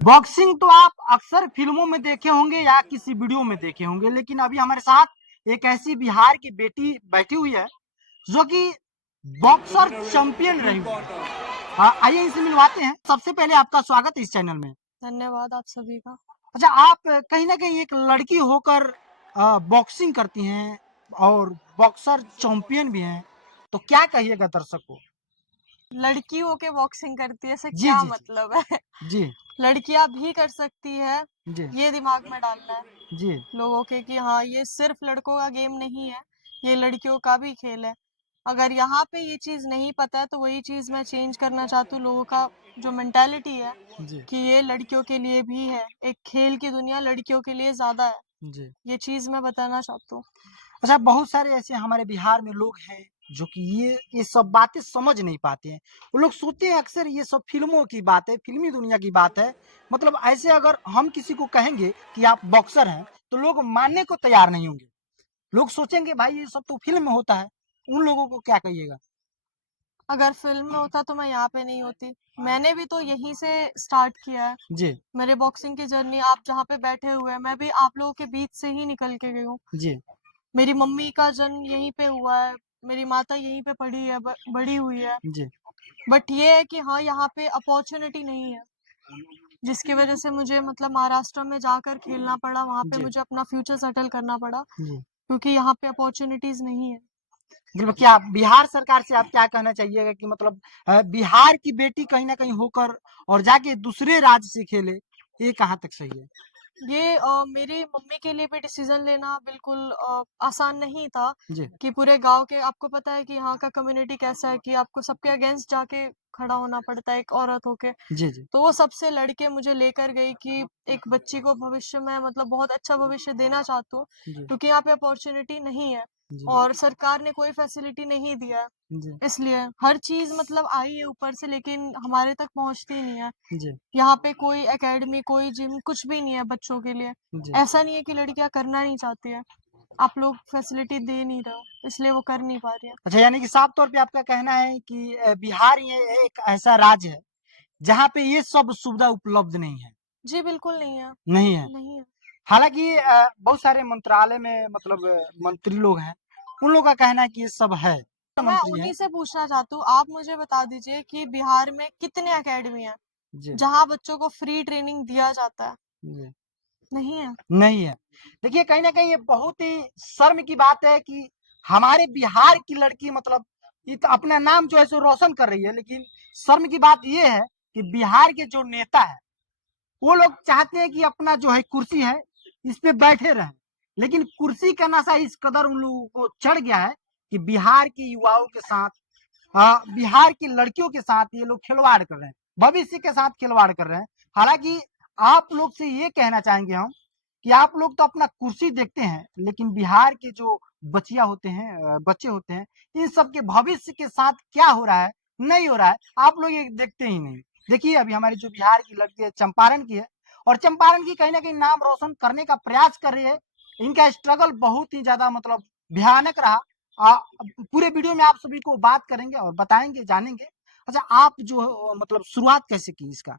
Boxing तो आप अक्सर फिल्मों में देखे होंगे या किसी वीडियो में देखे होंगे, लेकिन अभी हमारे साथ एक ऐसी बिहार की बेटी बैठी हुई है जो कि बॉक्सर चैंपियन रही हुई है। आइए इनसे मिलवाते हैं। सबसे पहले आपका स्वागत है इस चैनल में। धन्यवाद आप सभी का। अच्छा, आप कहीं ना कहीं एक लड़की होकर बॉक्सिंग करती हैं और बॉक्सर चैंपियन भी हैं, तो क्या कहिएगा दर्शक को? लड़की होके बॉक्सिंग करती है, इससे जी क्या जी जी मतलब है? जी लड़कियां भी कर सकती है, जी ये दिमाग में डालना है जी लोगों के कि हाँ ये सिर्फ लड़कों का गेम नहीं है, ये लड़कियों का भी खेल है। अगर यहाँ पे ये चीज नहीं पता है तो वही चीज मैं चेंज करना चाहती हूँ। लोगों का जो मेंटालिटी है जी कि ये लड़कियों के लिए भी है, एक खेल की दुनिया लड़कियों के लिए ज्यादा है, जी। ये चीज मैं बताना चाहती हूँ। अच्छा, बहुत सारे ऐसे हमारे बिहार में लोग हैं जो कि ये सब बातें समझ नहीं पाते हैं। वो लोग सोचते हैं अक्सर ये सब फ़िल्मों की बात है, फ़िल्मी दुनिया की बात है। मतलब ऐसे अगर हम किसी को कहेंगे कि आप बॉक्सर हैं, तो लोग मानने को तैयार नहीं होंगे। लोग सोचेंगे भाई ये सब तो फ़िल्म में होता है। उन लोगों को क्या कहिएगा? अगर फिल्म में होता तो मैं यहाँ पे नहीं होती। मैंने भी तो यहीं से स्टार्ट किया है। जी, मेरे बॉक्सिंग की जर्नी आप जहाँ पे बैठे हुए हैं, मैं भी आप लोगों के बीच से ही निकल के गई हूँ। जी, मेरी मम्मी का जन्म यहीं पे हुआ है, मेरी माता यहीं पे पढ़ी है, बड़ी हुई है। जी, बट ये है कि हाँ यहाँ पे अपॉर्चुनिटी नहीं है, जिसकी वजह से मुझे मतलब महाराष्ट्र में जाकर खेलना पड़ा, वहाँ पे जी, मुझे अपना फ्यूचर सेटल करना पड़ा, जी। क्योंकि यहाँ पे अपॉर्चुनिटीज नहीं है। मतलब क्या बिहार सरकार से आप क्या कहना चाहिएगा कि मतलब बिहार की बेटी कहीं न कहीं होकर और जाके दूसरे राज्य से खेले, ये कहाँ तक सही है? ये मेरी मम्मी के लिए भी डिसीजन लेना बिल्कुल आसान नहीं था जी, कि पूरे गांव के, आपको पता है कि यहाँ का कम्युनिटी कैसा है कि आपको सबके अगेंस्ट जाके खड़ा होना पड़ता है एक औरत होके। जी, जी, तो वो सबसे लड़के मुझे लेकर गई कि एक बच्ची को भविष्य में मतलब बहुत अच्छा भविष्य देना चाहती हूँ, जी, क्योंकि यहाँ पे अपॉर्चुनिटी नहीं है जी, और सरकार ने कोई फैसिलिटी नहीं दिया है। जी, इसलिए हर चीज मतलब आई है ऊपर से, लेकिन हमारे तक पहुंचती नहीं है। जी, यहाँ पे कोई एकेडमी, कोई जिम, कुछ भी नहीं है बच्चों के लिए। जी। ऐसा नहीं है कि लड़कियां करना नहीं चाहती है, आप लोग फैसिलिटी दे नहीं रहे हो, इसलिए वो कर नहीं पा रही है। अच्छा, यानी कि साफ तौर पे आपका कहना है कि बिहार ये एक ऐसा राज्य है, जहाँ पे ये सब सुविधा उपलब्ध नहीं है, जी बिल्कुल नहीं है। नहीं है। नहीं है। हालाँकि बहुत सारे मंत्रालय में मतलब मंत्री लोग हैं, उन लोगों का कहना है कि ये सब है। तो मैं मंत्री हैं। उन्हीं से पूछना चाहती हूँ, आप मुझे बता दीजिए कि बिहार में कितने एकेडमी है जी, जहाँ बच्चों को फ्री ट्रेनिंग दिया जाता है? जी। नहीं है। नहीं है। देखिए, कहीं न कहीं ये बहुत ही शर्म की बात है कि हमारे बिहार की लड़की मतलब ये तो अपना नाम जो है सो रोशन कर रही है, लेकिन शर्म की बात ये है कि बिहार के जो नेता हैं, वो लोग चाहते हैं कि अपना जो है कुर्सी है, इस पे बैठे रहें। लेकिन कुर्सी का नशा इस कदर उन लोगों को चढ़ गया है कि बिहार के युवाओं के साथ बिहार की लड़कियों के साथ ये लोग खिलवाड़ कर रहे हैं, भविष्य के साथ खिलवाड़ कर रहे हैं। हालाँकि आप लोग से ये कहना चाहेंगे हम कि आप लोग तो अपना कुर्सी देखते हैं, लेकिन बिहार के जो बचिया होते हैं बच्चे होते हैं, इन सब के भविष्य के साथ क्या हो रहा है, नहीं हो रहा है, आप लोग ये देखते ही नहीं। देखिए, अभी हमारी जो बिहार की लड़की है, चंपारण की है और चंपारण की कहीं न कहीं नाम रोशन करने का प्रयास कर रही है। इनका स्ट्रगल बहुत ही ज़्यादा मतलब भयानक रहा। अ, पूरे वीडियो में आप सभी को बात करेंगे और बताएँगे, जानेंगे। अच्छा, आप जो मतलब शुरुआत कैसे की इसका?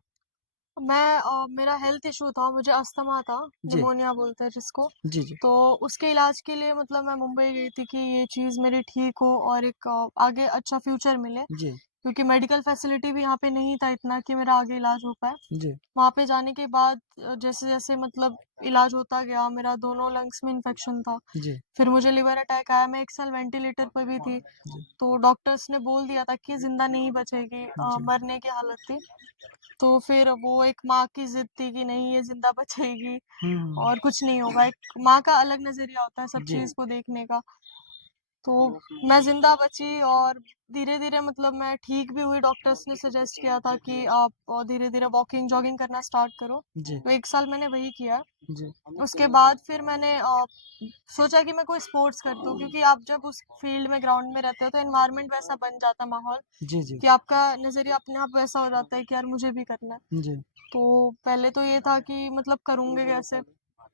मैं मेरा हेल्थ इशू था, मुझे अस्थमा था, जी, निमोनिया बोलते हैं जिसको। जी, जी, तो उसके इलाज के लिए मतलब मैं मुंबई गई थी कि ये चीज़ मेरी ठीक हो और एक आगे अच्छा फ्यूचर मिले, जी, क्योंकि मेडिकल फैसिलिटी भी यहाँ पे नहीं था इतना कि मेरा आगे इलाज हो पाए। जी, वहाँ पे जाने के बाद जैसे-जैसे मतलब इलाज होता गया, मेरा दोनों लंग्स में इन्फेक्शन था। जी, फिर मुझे लिवर अटैक आया, मैं 1 साल वेंटिलेटर पे भी थी। जी, तो डॉक्टर्स ने बोल दिया था कि ज़िंदा नहीं बचेगी, जी। मरने की हालत थी। तो फिर वो एक माँ की ज़िद थी कि नहीं ये ज़िंदा बचेगी हुँ, और कुछ नहीं होगा। एक माँ का अलग नज़रिया होता है सब जी, चीज़ को देखने का। तो मैं ज़िंदा बची और धीरे-धीरे मतलब मैं ठीक भी हुई। डॉक्टर्स ने सजेस्ट किया था कि आप धीरे-धीरे वॉकिंग, जॉगिंग करना स्टार्ट करो। जी, तो 1 साल मैंने वही किया। जी, उसके बाद फिर मैंने सोचा कि मैं कोई स्पोर्ट्स करती हूँ, क्योंकि आप जब उस फील्ड में, ग्राउंड में रहते हो तो एनवायरनमेंट वैसा बन जाता है, माहौल, जी, जी, कि आपका नज़रिया अपने आप वैसा हो जाता है कि यार मुझे भी करना है। जी, तो पहले तो ये था कि मतलब करूँगी कैसे?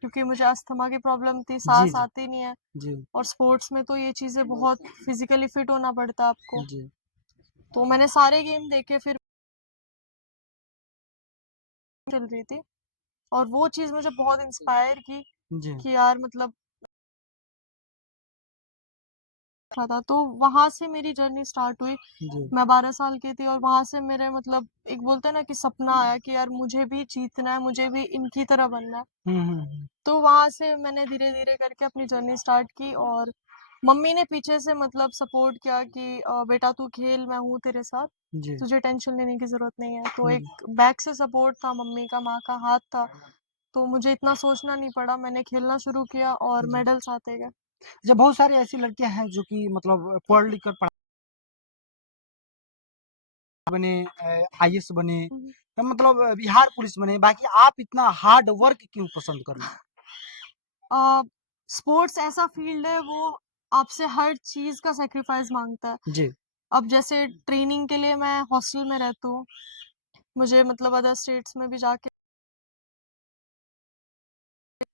क्योंकि मुझे अस्थमा की प्रॉब्लम थी, जी, साँस जी, आती नहीं है जी, और स्पोर्ट्स में तो ये चीज़ें बहुत फिज़िकली फिट होना पड़ता है आपको। जी। तो मैंने सारे गेम देखे फिर चल रही थी और वो चीज़ मुझे बहुत इंस्पायर की जी, कि यार मतलब था तो वहाँ से मेरी जर्नी स्टार्ट हुई। जी। मैं 12 साल की थी और वहाँ से मेरे मतलब एक बोलते हैं ना कि सपना आया कि यार मुझे भी जीतना है, मुझे भी इनकी तरह बनना है। हुँ, हुँ, हुँ। तो वहाँ से मैंने धीरे-धीरे करके अपनी जर्नी स्टार्ट की और मम्मी ने पीछे से मतलब सपोर्ट किया कि बेटा तू खेल, मैं हूँ तेरे साथ, जी, तुझे टेंशन लेने की ज़रूरत नहीं है। तो हुँ। एक बैक से सपोर्ट था, मम्मी का, माँ का हाथ था, तो मुझे इतना सोचना नहीं पड़ा, मैंने खेलना शुरू किया और जी। मेडल्स आते गए। अच्छा बहुत सारी ऐसी लड़कियाँ हैं जो कि मतलब पढ़ लिख कर बने आईएएस बने हुँ। मतलब बिहार पुलिस बने, बाकी आप इतना हार्ड वर्क क्यों पसंद कर रही हैं? अ, स्पोर्ट्स ऐसा फील्ड है वो आपसे हर चीज़ का सैक्रिफाइस माँगता है। जी, अब जैसे ट्रेनिंग के लिए मैं हॉस्टल में रहती हूँ, मुझे मतलब अदर स्टेट्स में भी जाके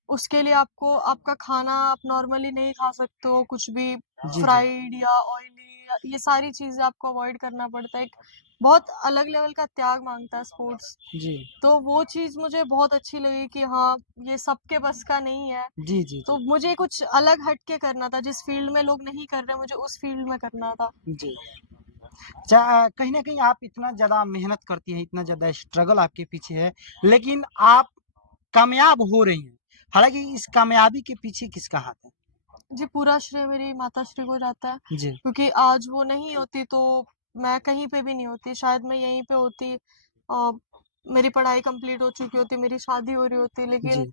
उसके लिए आपको आपका खाना आप नॉर्मली नहीं खा सकते हो, कुछ भी जी, जी, फ्राइड या ऑयली या ये सारी चीज़ें आपको अवॉइड करना पड़ता है। एक बहुत अलग लेवल का त्याग माँगता है स्पोर्ट्स। जी, तो वो चीज़ मुझे बहुत अच्छी लगी कि हाँ, ये सबके बस का नहीं है। जी, जी, तो जी, मुझे कुछ अलग हट के करना था, जिस फ़ील्ड में लोग नहीं कर रहे, मुझे उस फ़ील्ड में करना था। जी। अच्छा कहीं न कहीं आप इतना ज़्यादा मेहनत करती हैं, इतना ज़्यादा स्ट्रगल आपके पीछे है, लेकिन आप कामयाब हो रही हैं। हालाँकि इस कामयाबी के पीछे किसका हाथ है? जी, पूरा श्रेय मेरी माताश्री को जाता है, जी, क्योंकि आज वो नहीं होती तो मैं कहीं पे भी नहीं होती, शायद मैं यहीं पे होती मेरी पढ़ाई कंप्लीट हो चुकी होती, मेरी शादी हो रही होती, लेकिन जी,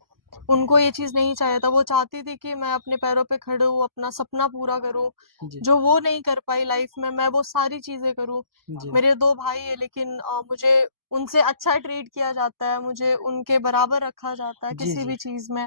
उनको ये चीज़ नहीं चाहिए था। वो चाहती थी कि मैं अपने पैरों पे खड़े हूँ, अपना सपना पूरा करूँ, जी, जो वो नहीं कर पाई लाइफ़ में, मैं वो सारी चीज़ें करूँ। जी, मेरे 2 भाई हैं लेकिन मुझे उनसे अच्छा ट्रीट किया जाता है, मुझे उनके बराबर रखा जाता है जी, किसी जी, भी चीज़ में।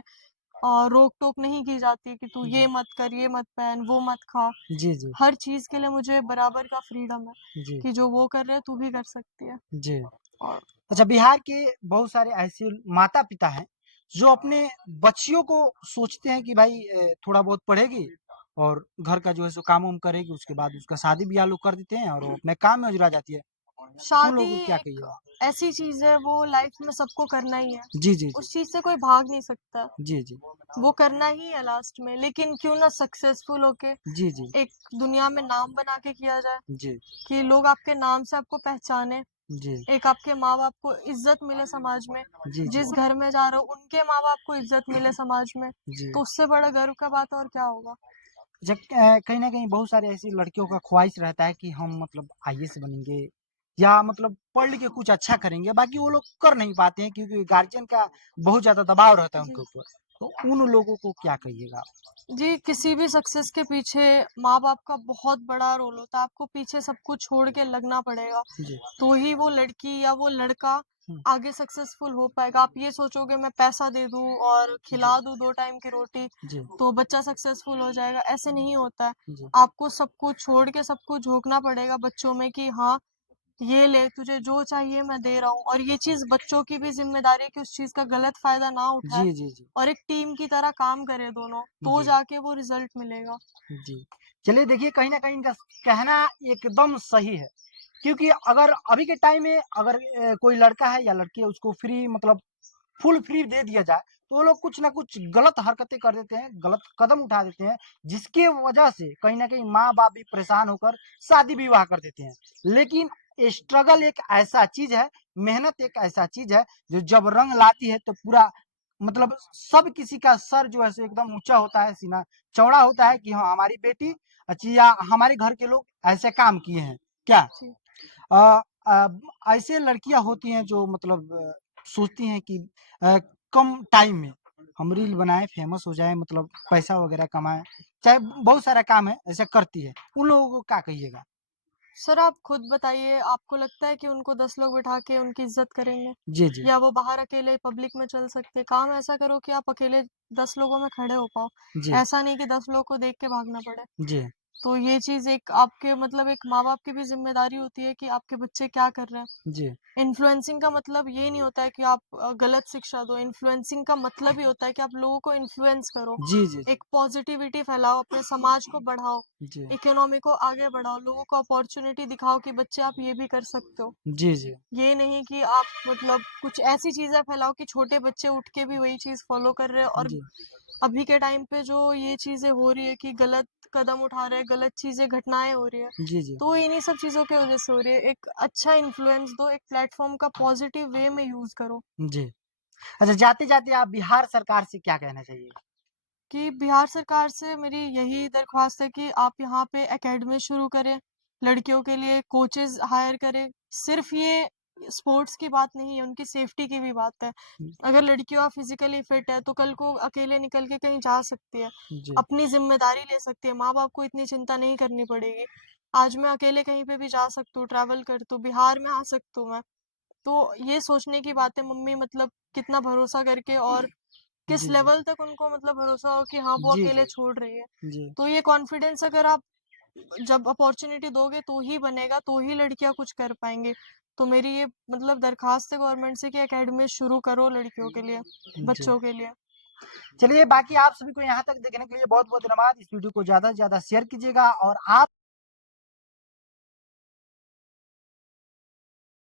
रोक-टोक नहीं की जाती कि तू जी, ये मत कर, ये मत पहन, वो मत खा। जी, जी, हर चीज़ के लिए मुझे बराबर का फ्रीडम है जी, कि जो वो कर रहे हैं तू भी कर सकती है। जी। और अच्छा बिहार के बहुत सारे ऐसे माता-पिता हैं, जो अपने बच्चियों को सोचते हैं कि भाई थोड़ा बहुत पढ़ेगी और घर का जो है सो काम-वाम करेगी, उसके बाद उसका शादी-ब्याह लोग कर देते हैं और वो अपने काम में जुड़ा जाती है। उन शादी लोगों को क्या एक कहिएगा? ऐसी चीज़ है वो लाइफ में सबको करना ही है। जी, जी, जी। उस चीज़ से कोई भाग नहीं सकता। जी, जी। वो करना ही है लास्ट में, लेकिन क्यों ना सक्सेसफुल होके जी, जी। एक दुनिया में नाम बना के किया जाए, जी, कि लोग आपके नाम से आपको पहचानें। जी। एक आपके माँ-बाप को इज़्ज़त मिले समाज में, जी, जी। जिस घर में जा रहे हो उनके माँ-बाप को इज़्ज़त मिले समाज में, जी। तो उससे बड़ा गर्व का बात और क्या होगा? कहीं न कहीं बहुत सारी ऐसी लड़कियों का ख़्वाहिश रहता है कि हम मतलब आईएएस बनेंगे या मतलब पढ़ लिख के कुछ अच्छा करेंगे, बाकी वो लोग कर नहीं पाते हैं क्योंकि गार्जियन का बहुत ज़्यादा दबाव रहता है उनके जी। ऊपर। तो उन लोगों को क्या कहिएगा आप? जी, किसी भी सक्सेस के पीछे माँ-बाप का बहुत बड़ा रोल होता है, आपको पीछे सब कुछ छोड़ के लगना पड़ेगा, जी। तो ही वो लड़की या वो लड़का हुँ। आगे सक्सेसफुल हो पाएगा। आप ये सोचोगे मैं पैसा दे दूँ और जी, खिला दूँ 2 टाइम की रोटी, जी, तो बच्चा सक्सेसफुल हो जाएगा, ऐसे नहीं होता है। जी, आपको सब कुछ छोड़ के सब कुछ झोंकना पड़ेगा बच्चों में कि हाँ, ये ले तुझे जो चाहिए मैं दे रहा हूँ और ये चीज़ बच्चों की भी ज़िम्मेदारी है कि उस चीज़ का गलत फ़ायदा ना उठाए जी, जी, जी, और एक टीम की तरह काम करें दोनों, तो जी, जाके वो रिज़ल्ट मिलेगा। जी। चलिए देखिए कहीं न कहीं इनका कहना एकदम सही है, क्योंकि अगर अभी के टाइम में अगर कोई लड़का है या लड़की है उसको फ्री मतलब फुल फ्री दे दिया जाए, तो वो लोग कुछ न कुछ गलत हरकतें कर देते हैं, गलत कदम उठा देते हैं, जिसकी वजह से कहीं न कहीं माँ-बाप भी परेशान होकर शादी-विवाह कर देते हैं। लेकिन स्ट्रगल एक ऐसा चीज़ है, मेहनत एक ऐसा चीज़ है, जो जब रंग लाती है तो पूरा मतलब सब किसी का सर जो है सो एकदम ऊँचा होता है, सीना चौड़ा होता है कि हाँ, हमारी बेटी अच्छी या हमारे घर के लोग ऐसे काम किए हैं। क्या? जी। अ ऐसे लड़कियाँ होती हैं जो मतलब सोचती हैं कि अ, कम टाइम में हम रील बनाएँ, फेमस हो जाएँ मतलब पैसा वगैरह कमाएँ, चाहे बहुत सारा काम है, ऐसा करती है। उन लोगों को क्या कहिएगा? सर आप खुद बताइए आपको लगता है कि उनको 10 लोग बिठा के उनकी इज़्ज़त करेंगे? जी, जी। या वो बाहर अकेले पब्लिक में चल सकते हैं? काम ऐसा करो कि आप अकेले 10 लोगों में खड़े हो पाओ। जी, ऐसा नहीं कि 10 लोग को देख के भागना पड़े। जी। तो ये चीज़ एक आपके मतलब एक माँ-बाप की भी ज़िम्मेदारी होती है कि आपके बच्चे क्या कर रहे हैं। जी, इन्फ्लुएंसिंग का मतलब ये नहीं होता है कि आप गलत शिक्षा दो। इन्फ्लुएंसिंग का मतलब ही होता है कि आप लोगों को इन्फ्लुएंस करो, जी, जी, जी, एक पॉजिटिविटी फैलाओ, अपने समाज को बढ़ाओ, जी, इकोनॉमी को आगे बढ़ाओ, लोगों को अपॉर्च्युनिटी दिखाओ कि बच्चे आप ये भी कर सकते हो। जी, जी, ये नहीं कि आप मतलब कुछ ऐसी चीज़ें फैलाओ कि छोटे बच्चे उठ के भी वही चीज़ फ़ॉलो कर रहे हैं और जी, अभी के टाइम पे जो ये चीज़ें हो रही है कि गलत कदम उठा रहे हैं, गलत चीज़ें घटनाएँ हो रही है, जी, जी, तो इन्हीं सब चीज़ों की वज़ह से हो रही है। एक अच्छा इन्फ्लुएंस दो, एक प्लेटफ़ॉर्म का पॉज़िटिव वे में यूज़ करो जी। अच्छा, जाते-जाते आप बिहार सरकार से क्या कहना चाहिए? कि बिहार सरकार से मेरी यही दरख्वास्त है कि आप यहाँ पे एकेडमी शुरू करें, लड़कियों के लिए कोचेज़ हायर करें। सिर्फ़ ये स्पोर्ट्स की बात नहीं है, उनकी सेफ्टी की भी बात है। अगर लड़कियाँ फिज़िकली फ़िट है, तो कल को अकेले निकल के कहीं जा सकती है, जी, अपनी ज़िम्मेदारी ले सकती है, माँ-बाप को इतनी चिंता नहीं करनी पड़ेगी। आज मैं अकेले कहीं पे भी जा सकती हूँ, ट्रैवल करती हूँ, बिहार में आ सकती हूँ मैं। तो ये सोचने की बात है मम्मी मतलब कितना भरोसा करके और किस जी, जी, लेवल तक उनको मतलब भरोसा हो कि हाँ, वो जी, अकेले जी, छोड़ रही है। जी, तो ये कॉन्फिडेंस अगर आप जब अपॉर्च्युनिटी दोगे तो ही बनेगा, तो ही लड़कियाँ कुछ कर पाएँगी। तो मेरी ये मतलब दरख्वास्त है गवर्नमेंट से कि एकेडमी शुरू करो लड़कियों के लिए, जी। बच्चों के लिए। चलिए, बाकी आप सभी को यहाँ तक देखने के लिए बहुत-बहुत धन्यवाद। इस वीडियो को ज़्यादा से ज़्यादा शेयर कीजिएगा और आप